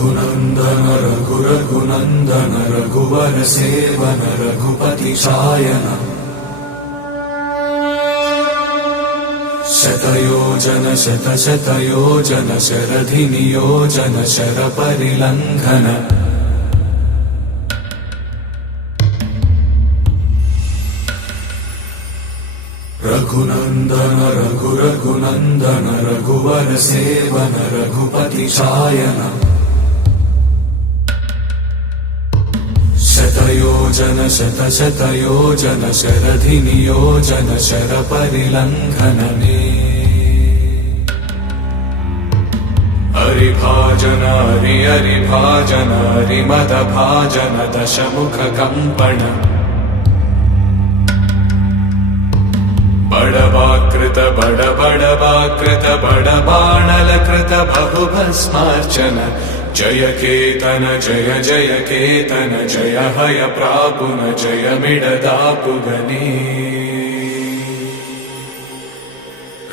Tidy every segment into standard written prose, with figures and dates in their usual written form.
रघुनन्दन रघुरघुनन्दन रघुवर सेवन रघुपति शायन शतयोजन शतशतयोजन शरधि नियोजन शरपरिलङ्घन रघुनन्दन रघुरघुनन्दन रघुवर सेवन रघुपति शायन शतयोजन शतशतयोजन शरधि नियोजन शरपरिलङ्घन हरिभाजन हरिभाजन हरिमदभाजन दशमुख कंपन बड़वाकृत बड़वाकृत बड़बाणलकृत बहुभस्मार्चन जय केतन जय जय केतन जय हय प्रापुन जय मिडदापुगनी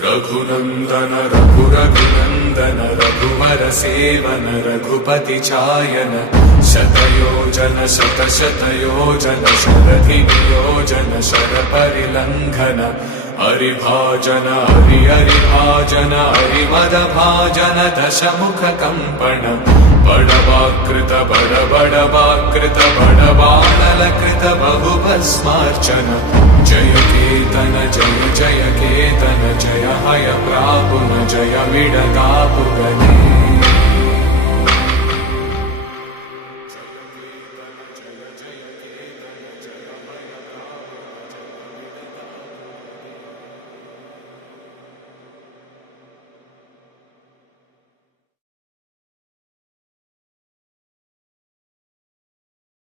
रघुनन्दन रघुरघुनन्दन रघुवर सेवन रघुपति चायन शतयोजन शतशतयोजन शरधि नियोजन शरपरिलङ्घन हरिभाजन हरिभाजन हरिमदभाजन दशमुख कंपन बड़वाकृत बड़वाकृत बड़बाणलकृत बहुभस्मार्चन जय केतन जय जय केतन जय हय प्रापुन जय मिडदापुगनी